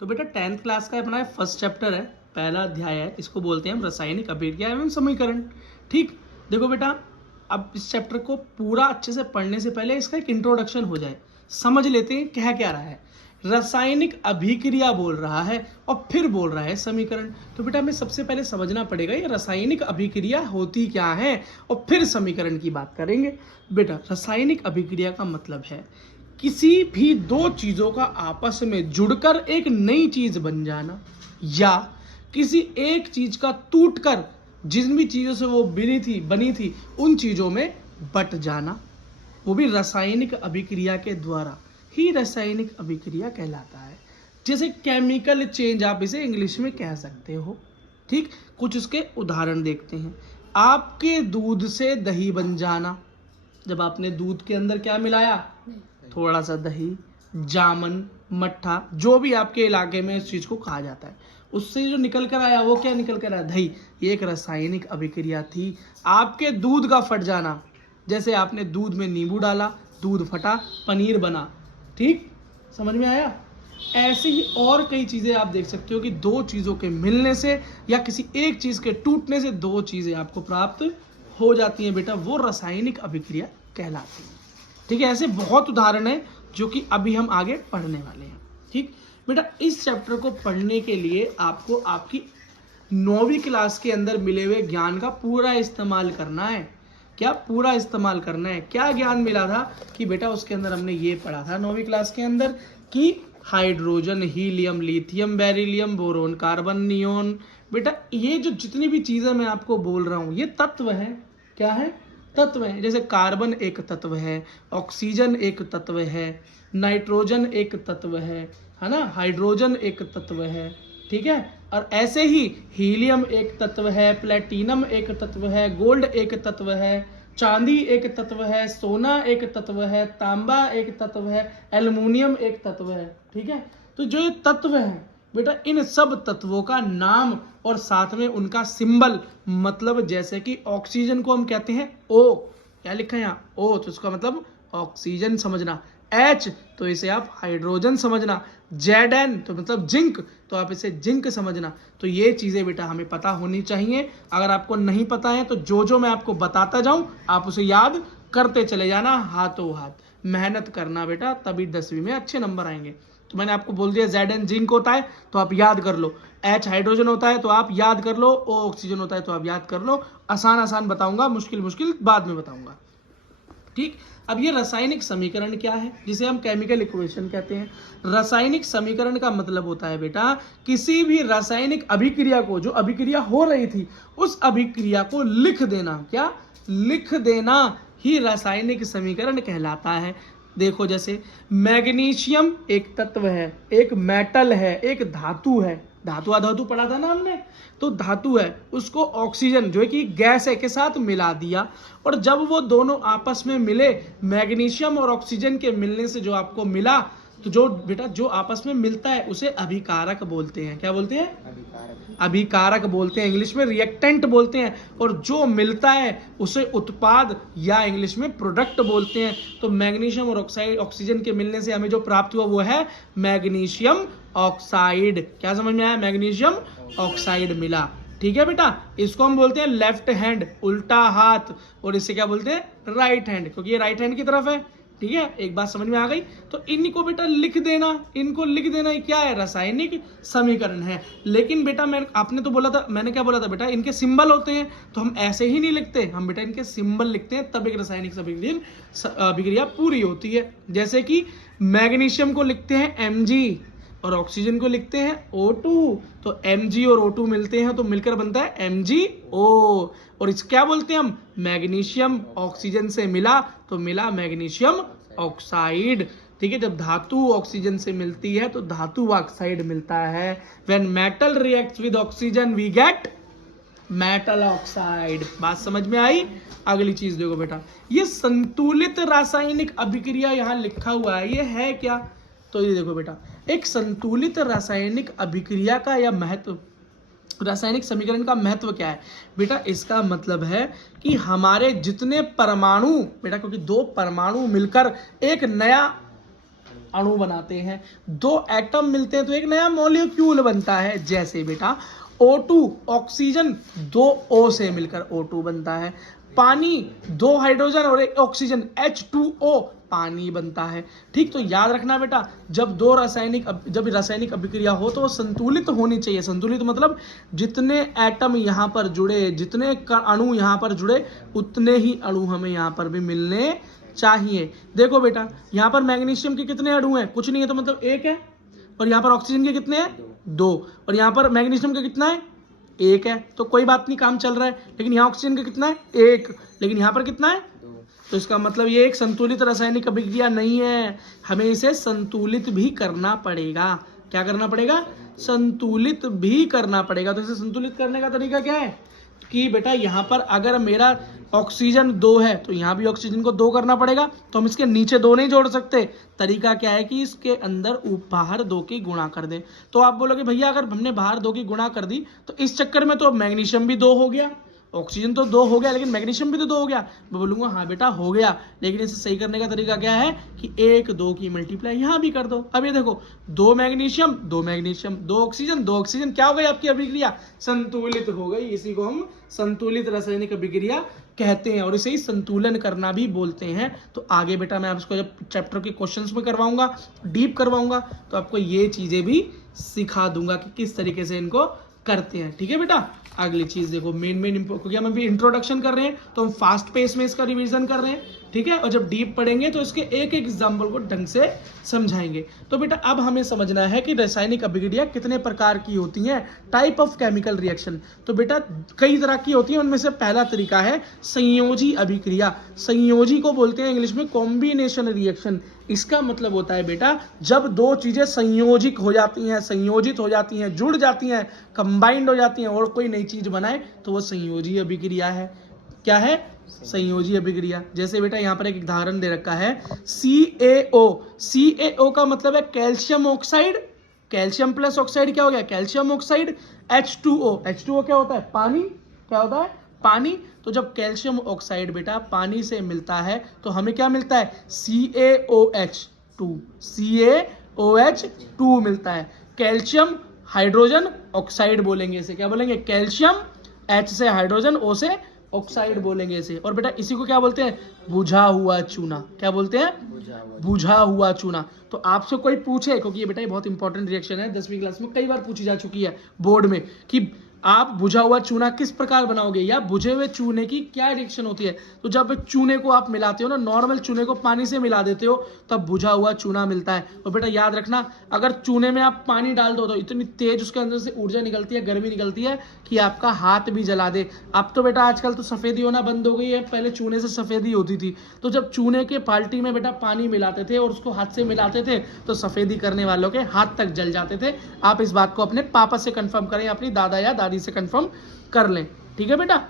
तो बेटा 10th class का अपना फर्स्ट चैप्टर है, पहला अध्याय है, इसको बोलते हैं हम रासायनिक अभिक्रिया एवं समीकरण। ठीक, देखो बेटा, अब इस चैप्टर को पूरा अच्छे से पढ़ने से पहले इसका एक इंट्रोडक्शन हो जाए, समझ लेते हैं कह क्या रहा है। रासायनिक अभिक्रिया बोल रहा है और फिर बोल रहा है समीकरण। तो बेटा हमें सबसे पहले समझना पड़ेगा ये रासायनिक अभिक्रिया होती क्या है और फिर समीकरण की बात करेंगे। बेटा रासायनिक अभिक्रिया का मतलब है किसी भी दो चीजों का आपस में जुड़कर एक नई चीज बन जाना, या किसी एक चीज का टूटकर जिन भी चीजों से वो बनी थी उन चीजों में बट जाना, वो भी रासायनिक अभिक्रिया के द्वारा ही रासायनिक अभिक्रिया कहलाता है। जैसे केमिकल चेंज आप इसे इंग्लिश में कह सकते हो। ठीक, कुछ उसके उदाहरण देखते हैं। आपके दूध से दही बन जाना, जब आपने दूध के अंदर क्या मिलाया, थोड़ा सा दही, जामन, मट्ठा, जो भी आपके इलाके में इस चीज को कहा जाता है, उससे जो निकल कर आया वो क्या निकल कर आया, दही। ये एक रासायनिक अभिक्रिया थी। आपके दूध का फट जाना, जैसे आपने दूध में नींबू डाला, दूध फटा, पनीर बना। ठीक, समझ में आया। ऐसे ही और कई चीजें आप देख सकते हो कि दो चीजों के मिलने से या किसी एक चीज के टूटने से दो चीजें आपको प्राप्त हो जाती हैं बेटा, वो रासायनिक अभिक्रिया कहलाती है। ठीक है, ऐसे बहुत उदाहरण है जो कि अभी हम आगे पढ़ने वाले हैं। ठीक बेटा, इस चैप्टर को पढ़ने के लिए आपको आपकी 9वीं क्लास के अंदर मिले हुए ज्ञान का पूरा इस्तेमाल करना है। क्या पूरा इस्तेमाल करना है? क्या ज्ञान मिला था कि बेटा उसके अंदर हमने ये पढ़ा था 9वीं क्लास के अंदर कि hydrogen, helium, lithium, beryllium, boron, carbon, neon. बेटा ये जो जितनी भी चीजें मैं आपको बोल रहा हूँ ये तत्व है। क्या है? तत्व है। जैसे कार्बन एक तत्व है, ऑक्सीजन एक तत्व है, नाइट्रोजन एक तत्व है ना, हाइड्रोजन एक तत्व है। ठीक है, और ऐसे ही हीलियम एक तत्व है, प्लेटिनम एक तत्व है, गोल्ड एक तत्व है, चांदी एक तत्व है, सोना एक तत्व है, तांबा एक तत्व है, एल्युमिनियम एक तत्व है। ठीक है, तो जो ये तत्व है बेटा, इन सब तत्वों का नाम और साथ में उनका सिंबल, मतलब जैसे कि ऑक्सीजन को हम कहते हैं O, क्या लिखा है यहाँ O, तो इसका मतलब ऑक्सीजन समझना। H तो इसे आप हाइड्रोजन समझना। Zn तो मतलब जिंक, तो आप इसे जिंक समझना। तो ये चीजें बेटा हमें पता होनी चाहिए। अगर आपको नहीं पता है तो जो मैं आपको बताता जाऊं आप उसे याद करते चले जाना, हाथों हाथ मेहनत करना बेटा, तभी 10वीं में अच्छे नंबर आएंगे। तो मैंने आपको बोल दिया Zn जिंक होता है तो आप याद कर लो, H हाइड्रोजन होता है तो आप याद कर लो, O ऑक्सीजन होता है तो आप याद कर लो। आसान आसान बताऊंगा, मुश्किल बाद में बताऊंगा। ठीक, अब ये रासायनिक समीकरण क्या है, जिसे हम केमिकल इक्वेशन कहते हैं। रासायनिक समीकरण का मतलब होता है बेटा किसी भी रासायनिक अभिक्रिया को, जो अभिक्रिया हो रही थी उस अभिक्रिया को लिख देना। क्या लिख देना ही रासायनिक समीकरण कहलाता है। देखो जैसे मैग्नीशियम एक तत्व है, एक मेटल है, एक धातु है। धातु अधातु पढ़ा था ना हमने, तो धातु है, उसको ऑक्सीजन जो है कि गैस है के साथ मिला दिया, और जब वो दोनों आपस में मिले, मैग्नीशियम और ऑक्सीजन के मिलने से जो आपको मिला, तो जो बेटा जो आपस में मिलता है उसे अभिकारक बोलते हैं। क्या बोलते हैं? अभिकारक बोलते हैं, इंग्लिश में रिएक्टेंट बोलते हैं। और जो मिलता है उसे उत्पाद या इंग्लिश में प्रोडक्ट बोलते हैं। तो मैग्नीशियम और ऑक्सीजन के मिलने से हमें जो प्राप्त हुआ वो है मैग्नीशियम ऑक्साइड। क्या समझ में आया? मैग्नीशियम ऑक्साइड मिला। ठीक है बेटा, इसको हम बोलते हैं लेफ्ट हैंड, उल्टा हाथ, और इसे क्या बोलते हैं? राइट हैंड, क्योंकि ये राइट हैंड की तरफ है। ठीक है, एक बात समझ में आ गई। तो इनको बेटा लिख देना, इनको लिख देना, क्या है? रासायनिक समीकरण है। लेकिन बेटा आपने तो बोला था, मैंने क्या बोला था बेटा, इनके सिंबल होते हैं, तो हम ऐसे ही नहीं लिखते, हम बेटा इनके सिंबल लिखते हैं, तब एक रासायनिक अभिक्रिया पूरी होती है। जैसे कि मैग्नीशियम को लिखते हैं Mg और ऑक्सीजन को लिखते हैं O2, तो Mg और O2 मिलते हैं तो मिलकर बनता है MgO, और इस क्या बोलते हैं हम? मैग्नीशियम ऑक्सीजन से मिला तो मिला मैग्नीशियम ऑक्साइड। ठीक है, जब धातु ऑक्सीजन से मिलती है तो धातु ऑक्साइड मिलता है। When metal reacts with oxygen we get metal oxide. बात समझ में आई? अगली चीज देखो बेटा, ये संतुलित रासायनिक अभिक्रिया यहाँ लिखा हुआ है, ये है क्या? तो ये देखो बेटा, एक संतुलित रासायनिक अभिक्रिया का या महत्व, रासायनिक समीकरण का महत्व क्या है बेटा? इसका मतलब है कि हमारे जितने परमाणु बेटा, क्योंकि दो परमाणु मिलकर एक नया अणु बनाते हैं। दो एटम मिलते हैं तो एक नया मॉलिक्यूल बनता है। जैसे बेटा O2 ऑक्सीजन, दो O से मिलकर O2 बनता है। पानी, दो हाइड्रोजन और एक ऑक्सीजन H2O पानी बनता है। ठीक, तो याद रखना बेटा, जब रासायनिक अभिक्रिया हो तो वो संतुलित होनी चाहिए। संतुलित मतलब जितने एटम यहाँ पर जुड़े, जितने अणु यहाँ पर जुड़े, उतने ही अणु हमें यहाँ पर भी मिलने चाहिए। देखो बेटा, यहाँ पर मैग्नीशियम के कितने अणु हैं? कुछ नहीं है, तो मतलब एक है। और यहाँ पर ऑक्सीजन के कितने हैं? दो। और यहाँ पर मैग्नीशियम का कितना है? एक है। तो कोई बात नहीं, काम चल रहा है। लेकिन यहाँ ऑक्सीजन का कितना है? एक। लेकिन यहाँ पर कितना है? तो इसका मतलब ये एक संतुलित रासायनिक अभिक्रिया नहीं है, हमें इसे संतुलित भी करना पड़ेगा। क्या करना पड़ेगा? संतुलित भी करना पड़ेगा। तो इसे संतुलित करने का तरीका क्या है कि बेटा यहाँ पर अगर मेरा ऑक्सीजन 2 है तो यहाँ भी ऑक्सीजन को 2 करना पड़ेगा, तो हम इसके नीचे 2 नहीं जोड़ सकते। तरीका क्या है कि इसके अंदर बाहर 2 की गुणा कर दें। तो आप बोलोगे भैया अगर हमने बाहर 2 की गुणा कर दी तो इस चक्कर में तो मैग्नीशियम भी 2 हो गया, ऑक्सीजन तो 2 हो गया, लेकिन मैग्नीशियम भी तो 2 हो गया। मैं बोलूंगा हाँ बेटा हो गया, लेकिन इसे सही करने का तरीका क्या है कि 1 2 की मल्टीप्लाई यहाँ भी कर दो। अब ये देखो, 2 मैग्नीशियम 2 मैग्नीशियम 2 ऑक्सीजन 2 ऑक्सीजन, क्या हो गई आपकी अभिक्रिया? संतुलित हो गई। इसी को हम संतुलित रासायनिक अभिक्रिया कहते हैं और इसे ही संतुलन करना भी बोलते हैं। तो आगे बेटा मैं आपको जब चैप्टर के क्वेश्चंस में करवाऊंगा, डीप करवाऊंगा, तो आपको ये चीजें भी सिखा दूंगा कि किस तरीके से इनको करते हैं। ठीक है बेटा, अगली चीज देखो, मेन क्योंकि हम अभी इंट्रोडक्शन कर रहे हैं तो हम फास्ट पेस में इसका रिवीजन कर रहे हैं। ठीक है, और जब डीप पढ़ेंगे तो इसके एक एग्जाम्पल को ढंग से समझाएंगे। तो बेटा अब हमें समझना है कि रासायनिक अभिक्रिया कितने प्रकार की होती हैं, टाइप ऑफ केमिकल रिएक्शन। तो बेटा कई तरह की होती है, उनमें से पहला तरीका है संयोजी अभिक्रिया। संयोजी को बोलते हैं इंग्लिश में कॉम्बिनेशन रिएक्शन। इसका मतलब होता है बेटा जब दो चीजें संयोजित हो जाती हैं, जुड़ जाती हैं, कंबाइंड हो जाती हैं और कोई नई चीज बनाए तो वो संयोजी अभिक्रिया है। क्या है? संयोजी अभिक्रिया। जैसे बेटा यहाँ पर एक उदाहरण दे रखा है CaO। CaO का मतलब है calcium oxide, calcium plus oxide क्या हो गया? Calcium oxide. H2O, H2O क्या होता है? पानी। क्या होता है? पानी। तो जब कैल्शियम ऑक्साइड बेटा पानी से मिलता है तो हमें क्या मिलता है? CaOH2, CaOH2 मिलता है। कैल्शियम हाइड्रोजन ऑक्साइड बोलेंगे इसे। क्या बोलेंगे? कैल्शियम, H से हाइड्रोजन, O से ऑक्साइड बोलेंगे इसे। और बेटा इसी को क्या बोलते हैं? बुझा हुआ चूना। क्या बोलते हैं? बुझा हुआ चूना। तो आपसे कोई पूछे, क्योंकि ये बेटा ये बहुत इंपॉर्टेंट रिएक्शन है, 10वीं क्लास में कई बार पूछी जा चुकी है बोर्ड में, कि आप बुझा हुआ चूना किस प्रकार बनाओगे या बुझे हुए चूने की क्या रिएक्शन होती है। तो जब चूने को आप मिलाते हो ना, नॉर्मल चूने को पानी से मिला देते हो तब बुझा हुआ चूना मिलता है। और बेटा याद रखना, अगर चूने में आप पानी डाल दो तो इतनी तेज उसके अंदर से ऊर्जा निकलती है, गर्मी निकलती है कि आपका हाथ भी जला दे। अब तो बेटा आजकल तो सफेदी होना बंद हो गई है, पहले चूने से सफेदी होती थी। तो जब चूने के बाल्टी में बेटा पानी मिलाते थे और उसको हाथ से मिलाते थे तो सफेदी करने वालों के हाथ तक जल जाते थे। आप इस बात को अपने पापा से कंफर्म करें, अपनी दादा या दादी से कंफर्म कर लें। ठीक है बेटा,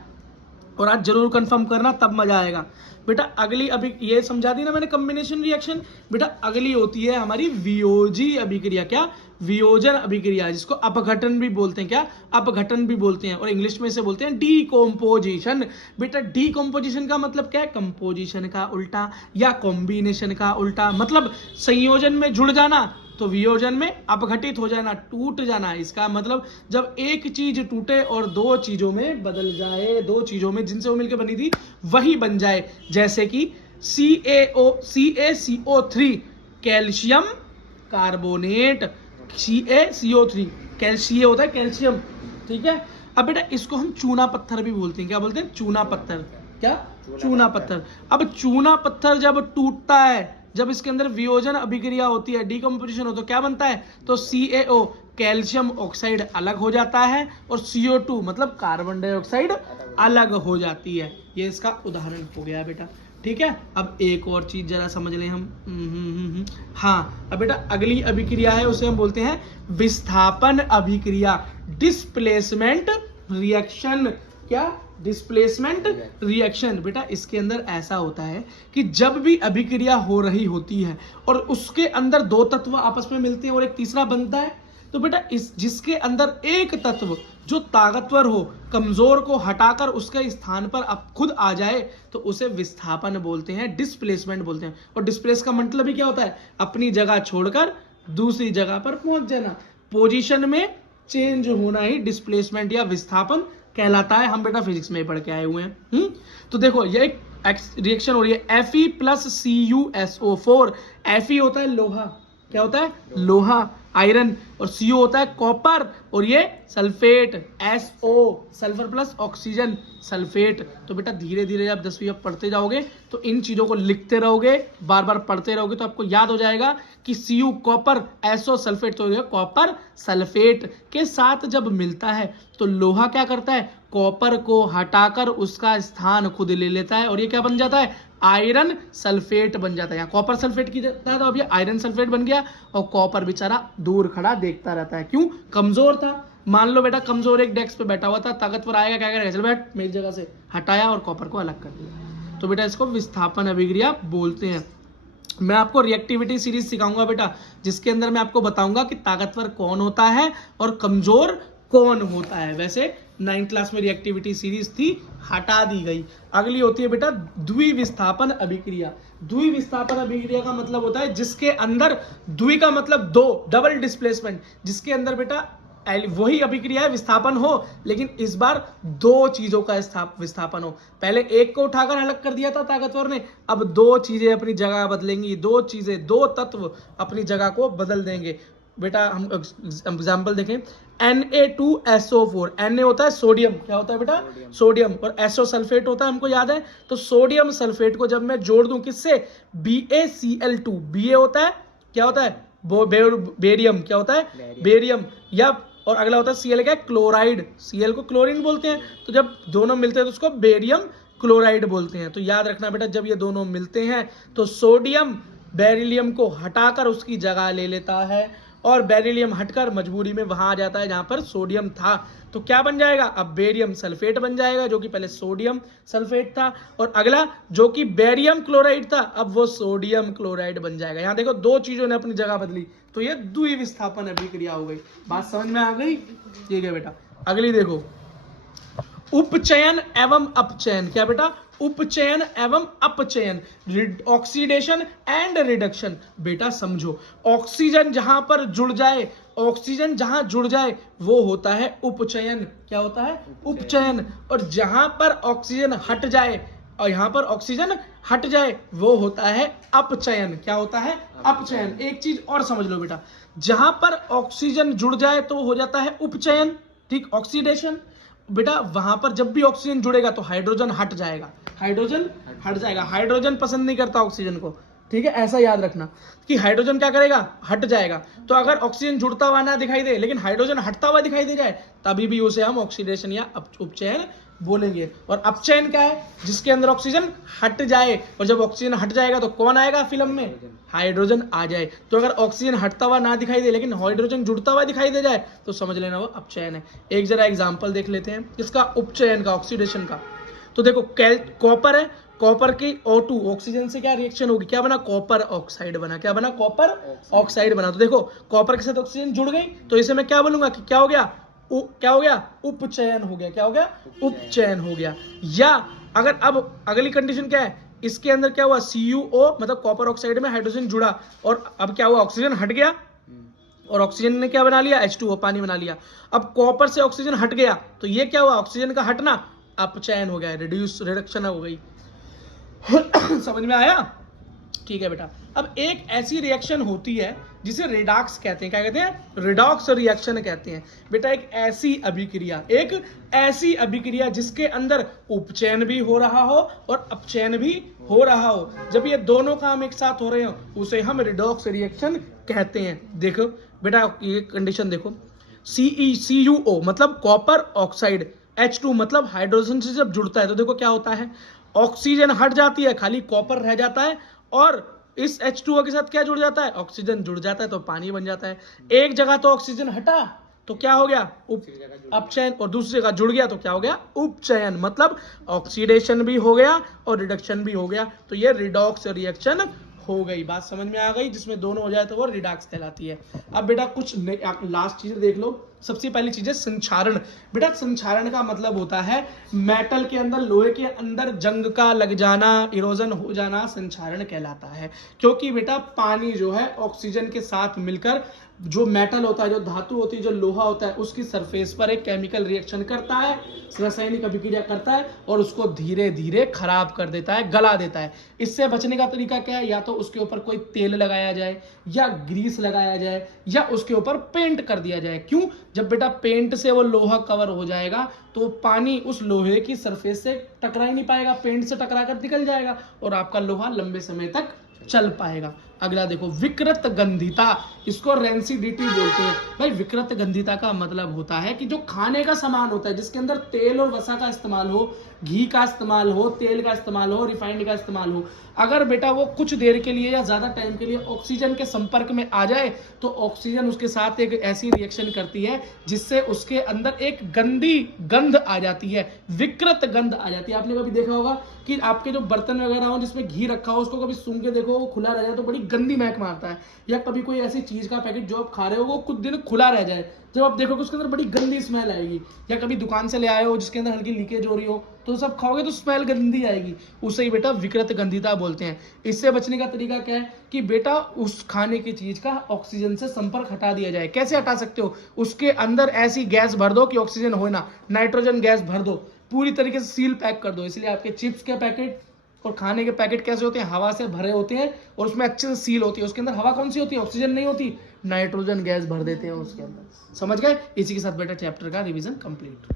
और आज जरूर कंफर्म करना, तब मजा आएगा। बेटा अगली, अभी ये समझा दी ना मैंने कॉम्बिनेशन रिएक्शन। बेटा अगली होती है हमारी वियोजी अभिक्रिया। क्या? वियोजन अभिक्रिया, जिसको अपघटन भी बोलते हैं। क्या? अपघटन भी बोलते हैं, और इंग्लिश में इसे बोलते हैं डीकॉम्पोजिशन। बेटा डीकॉम्पोजिशन का मतलब क्या है? कंपोजिशन का उल्टा या कॉम्बिनेशन का उल्टा। मतलब संयोजन में जुड़ जाना तो वियोजन में अपघटित हो जाना, टूट जाना। इसका मतलब जब एक चीज टूटे और दो चीजों में बदल जाए, दो चीजों में जिनसे वो मिलकर बनी थी वही बन जाए। जैसे कि CaCO3 calcium carbonate, CaCO3 calcium होता है कैल्शियम। ठीक है, अब बेटा इसको हम चूना पत्थर भी बोलते हैं। क्या बोलते हैं? चूना पत्थर। क्या? चूना पत्थर। अब चूना पत्थर जब टूटता है, जब इसके अंदर वियोजन अभिक्रिया होती है, डीकम्पोजिशन हो, तो क्या बनता है? तो CaO कैल्शियम ऑक्साइड अलग हो जाता है और CO2 मतलब कार्बन डाइऑक्साइड अलग हो जाती है। ये इसका उदाहरण हो गया बेटा। ठीक है, अब एक और चीज जरा समझ लें हम। हाँ, अब बेटा अगली अभिक्रिया है, उसे हम बोलते हैं विस्थापन अभिक्रिया, डिस्प्लेसमेंट रिएक्शन। क्या? Displacement reaction. बेटा इसके अंदर ऐसा होता है कि जब भी अभिक्रिया हो रही होती है और उसके अंदर दो तत्व आपस में मिलते हैं और एक तीसरा बनता है, तो बेटा इस जिसके अंदर एक तत्व जो ताकतवर हो कमजोर को हटाकर उसके स्थान पर अब खुद आ जाए तो उसे विस्थापन बोलते हैं, डिस्प्लेसमेंट बोलते हैं। और डिस्प्लेस का मतलब ही क्या होता है, अपनी जगह छोड़कर दूसरी जगह पर पहुंच जाना, पोजीशन में चेंज होना ही डिस्प्लेसमेंट या विस्थापन कहलाता है। हम बेटा फिजिक्स में पढ़ के आए हुए हैं। तो देखो ये एक रिएक्शन हो रही है Fe+CuSO4। Fe होता है लोहा, क्या होता है, लोहा, आयरन, और Cu होता है कॉपर, और ये sulphate, SO sulphur plus oxygen sulphate. तो बेटा धीरे धीरे जब 10वीं अब पढ़ते जाओगे तो इन चीजों को लिखते रहोगे, बार बार पढ़ते रहोगे तो आपको याद हो जाएगा कि Cu कॉपर, SO सल्फेट, तो ये कॉपर सल्फेट के साथ जब मिलता है तो लोहा क्या करता है, कॉपर को हटाकर उसका स्थान खुद ले लेता है और ये क्या बन जाता है, आयरन सल्फेट बन जाता है। यहाँ कॉपर सल्फेट की जाता है तो अब ये आयरन सल्फेट बन गया, और कॉपर बेचारा दूर खड़ा देखता रहता है, क्यों, कमजोर था। मान लो बेटा कमजोर एक डेस्क पे बैठा हुआ था, ताकतवर आएगा, क्या करेगा, चल बैठ, मेरी जगह से हटाया और कॉपर को अलग कर दिया। तो बेटा इसको विस्थापन अभिक्रिया बोलते हैं। मैं आपको रिएक्टिविटी सीरीज सिखाऊंगा बेटा, जिसके अंदर मैं आपको बताऊंगा कि ताकतवर कौन होता है और कमजोर कौन होता है। वैसे 9th क्लास में रिएक्टिविटी सीरीज थी, हटा दी गई। अगली होती है बेटा द्विविस्थापन अभिक्रिया। द्विविस्थापन अभिक्रिया का मतलब होता है जिसके अंदर, द्वि का मतलब दो, डबल डिस्प्लेसमेंट, जिसके अंदर बेटा वही अभिक्रिया है, विस्थापन हो, लेकिन इस बार दो चीजों का विस्थापन हो। पहले एक को उठाकर अलग कर दिया था ताकतवर ने, अब दो चीजें अपनी जगह बदलेंगी, दो चीजें, दो तत्व अपनी जगह को बदल देंगे। बेटा हम एग्जाम्पल देखें, Na2SO4, Na होता है सोडियम, क्या होता है बेटा, सोडियम, और SO सल्फेट होता है, हमको याद है। तो सोडियम सल्फेट को जब मैं जोड़ दूं किससे, BaCl2, Ba होता है, क्या होता है, बेरियम, क्या होता है, बेरियम, या और अगला होता है Cl, क्या है, क्लोराइड, Cl को क्लोरीन बोलते हैं। तो जब दोनों मिलते हैं तो उसको बेरियम क्लोराइड बोलते हैं। तो याद रखना बेटा, जब ये दोनों मिलते हैं तो सोडियम बेरिलियम को हटाकर उसकी जगह ले लेता है, और बेरिलियम हटकर मजबूरी में वहां आ जाता है जहां पर सोडियम था। तो क्या बन जाएगा, अब बेरियम सल्फेट बन जाएगा, जो कि पहले सोडियम सल्फेट था, और अगला जो कि बेरियम क्लोराइड था, अब वो सोडियम क्लोराइड बन जाएगा। यहां देखो दो चीजों ने अपनी जगह बदली, तो ये द्विविस्थापन अभिक्रिया हो गई। बात समझ में आ गई, ठीक है बेटा। अगली देखो, उपचयन एवं अपचयन। क्या बेटा, उपचयन एवं अपचयन, ऑक्सीडेशन एंड रिडक्शन। बेटा समझो, ऑक्सीजन जहां पर जुड़ जाए, ऑक्सीजन जहां जुड़ जाए वो होता है उपचयन। क्या होता है, उपचयन। और जहां पर ऑक्सीजन हट जाए, और यहां पर ऑक्सीजन हट जाए, वो होता है अपचयन। क्या होता है, अपचयन। एक चीज और समझ लो बेटा, जहां पर ऑक्सीजन जुड़ जाए तो हो जाता है उपचयन, ठीक, ऑक्सीडेशन। बेटा वहां पर जब भी ऑक्सीजन जुड़ेगा तो हाइड्रोजन हट जाएगा, हाइड्रोजन हट जाएगा। हाइड्रोजन पसंद नहीं करता ऑक्सीजन को, ठीक है, ऐसा याद रखना कि हाइड्रोजन क्या करेगा, हट जाएगा। तो अगर ऑक्सीजन जुड़ता हुआ ना दिखाई दे लेकिन हाइड्रोजन हटता हुआ दिखाई दे जाए, तभी भी उसे हम ऑक्सीडेशन या उपचयन बोलेंगे। और अपचयन क्या है, जिसके अंदर ऑक्सीजन हट जाए, और जब ऑक्सीजन हट जाएगा तो कौन आएगा फिल्म में, हाइड्रोजन आ जाए। तो अगर ऑक्सीजन हटता हुआ ना दिखाई दे लेकिन हाइड्रोजन जुड़ता हुआ दिखाई दे जाए तो समझ लेना वो अपचयन है। एक जरा एग्जांपल देख लेते हैं इसका, उपचयन का, ऑक्सीडेशन का। तो देखो कॉपर है, कॉपर की O2 ऑक्सीजन से क्या रिएक्शन होगी, क्या बना, कॉपर ऑक्साइड बना। क्या बना, कॉपर ऑक्साइड बना। तो देखो कॉपर के साथ ऑक्सीजन जुड़ गई, तो इसे मैं क्या बोलूंगा कि क्या हो गया, क्या हो गया, उपचयन हो गया। क्या हो गया, उपचयन हो गया। या अगर अब अगली कंडीशन क्या है, इसके अंदर क्या हुआ, CuO मतलब कॉपर ऑक्साइड में हाइड्रोजन जुड़ा, और अब क्या हुआ, ऑक्सीजन हट गया, और ऑक्सीजन ने क्या बना लिया, H2O पानी बना लिया। अब कॉपर से ऑक्सीजन हट गया तो ये क्या हुआ, ऑक्सीजन का हटना अपचयन हो गया, रिडक्शन हो गई। समझ में आया, ठीक है बेटा। अब एक ऐसी रिएक्शन होती है जिसे रिडॉक्स कहते हैं। क्या कहते हैं, रिडॉक्स रिएक्शन कहते हैं। बेटा एक ऐसी अभिक्रिया, एक ऐसी अभिक्रिया जिसके अंदर उपचयन भी हो रहा हो और अपचयन भी हो रहा हो, जब ये दोनों काम एक साथ हो रहे हो उसे हम रिडॉक्स रिएक्शन कहते हैं। देखो बेटा ये कंडीशन देखो, CuO मतलब कॉपर ऑक्साइड, H2 मतलब हाइड्रोजन से जब जुड़ता है तो देखो क्या होता है, ऑक्सीजन हट जाती है, खाली कॉपर रह जाता है, और इस H2O के साथ क्या जुड़ जाता है, ऑक्सीजन जुड़ जाता है, तो पानी बन जाता है। एक जगह तो ऑक्सीजन हटा तो क्या हो गया, अपचयन, और दूसरी जगह जुड़ गया तो क्या हो गया, उपचयन। मतलब ऑक्सीडेशन भी हो गया और रिडक्शन भी हो गया, तो ये रिडॉक्स रिएक्शन हो गई। बात समझ में आ गई? जिसमें दोनों हो जाए तो वो रिडॉक्स कहलाती है। अब बेटा कुछ लास्ट चीजें देख लो। सबसे पहली चीज है संक्षारण। बेटा संक्षारण का मतलब होता है मेटल के अंदर, लोहे के अंदर जंग का लग जाना, इरोजन हो जाना संक्षारण कहलाता है। क्योंकि बेटा पानी जो है ऑक्सीजन के साथ मिलकर जो मेटल होता है, जो धातु होती है, जो लोहा होता है, उसकी सरफेस पर एक केमिकल रिएक्शन करता है, रासायनिक अभिक्रिया करता है और उसको धीरे धीरे खराब कर देता है, गला देता है। इससे बचने का तरीका क्या है? या तो उसके ऊपर कोई तेल लगाया जाए, या ग्रीस लगाया जाए, या उसके ऊपर पेंट कर दिया जाए। क्यों? जब बेटा पेंट से वो लोहा कवर हो जाएगा तो पानी उस लोहे की सरफेस से टकरा ही नहीं पाएगा, पेंट से टकरा कर निकल जाएगा और आपका लोहा लंबे समय तक चल पाएगा। अगला देखो विकृत गंधिता, इसको रेंसिडिटी बोलते हैं। भाई विकृत गंधिता का मतलब होता है कि जो खाने का सामान होता है, जिसके अंदर तेल और वसा का इस्तेमाल हो, घी का इस्तेमाल हो, तेल का इस्तेमाल हो, रिफाइंड का इस्तेमाल हो, अगर बेटा वो कुछ देर के लिए या ज्यादा टाइम के लिए ऑक्सीजन के संपर्क में आ जाए तो ऑक्सीजन उसके साथ एक ऐसी रिएक्शन करती है जिससे उसके अंदर एक गंदी गंध आ जाती है, विकृत गंध आ जाती है। आपने कभी देखा होगा कि आपके जो बर्तन वगैरह हो जिसमें घी रखा हो, उसको कभी सूंघ के देखो, वो खुला रह जाए तो बड़ी गंदी महक मारता है। या कभी कोई ऐसी चीज का पैकेट जो आप खा रहे हो वो कुछ दिन खुला रह जाए, जब आप देखोगे उसके अंदर बड़ी गंदी स्मेल आएगी। या कभी दुकान से ले आए हो जिसके अंदर हल्की लीकेज हो रही हो तो सब खाओगे तो स्मेल गंदी आएगी, उसे ही बेटा विकृत गंधिता बोलते हैं। इससे बचने का तरीका क्या है कि बेटा उस खाने की चीज का ऑक्सीजन से संपर्क हटा दिया जाए। कैसे हटा सकते हो? उसके अंदर ऐसी गैस भर दो कि ऑक्सीजन हो ना, नाइट्रोजन गैस भर दो, पूरी तरीके से सील पैक कर दो। इसलिए आपके चिप्स के पैकेट और खाने के पैकेट कैसे होते हैं? हवा से भरे होते हैं और उसमें अच्छे से सील होती है। उसके अंदर हवा कौन सी होती है? ऑक्सीजन नहीं होती, नाइट्रोजन गैस भर देते हैं उसके अंदर। समझ गए? इसी के साथ बेटा चैप्टर का रिवीजन कंप्लीट।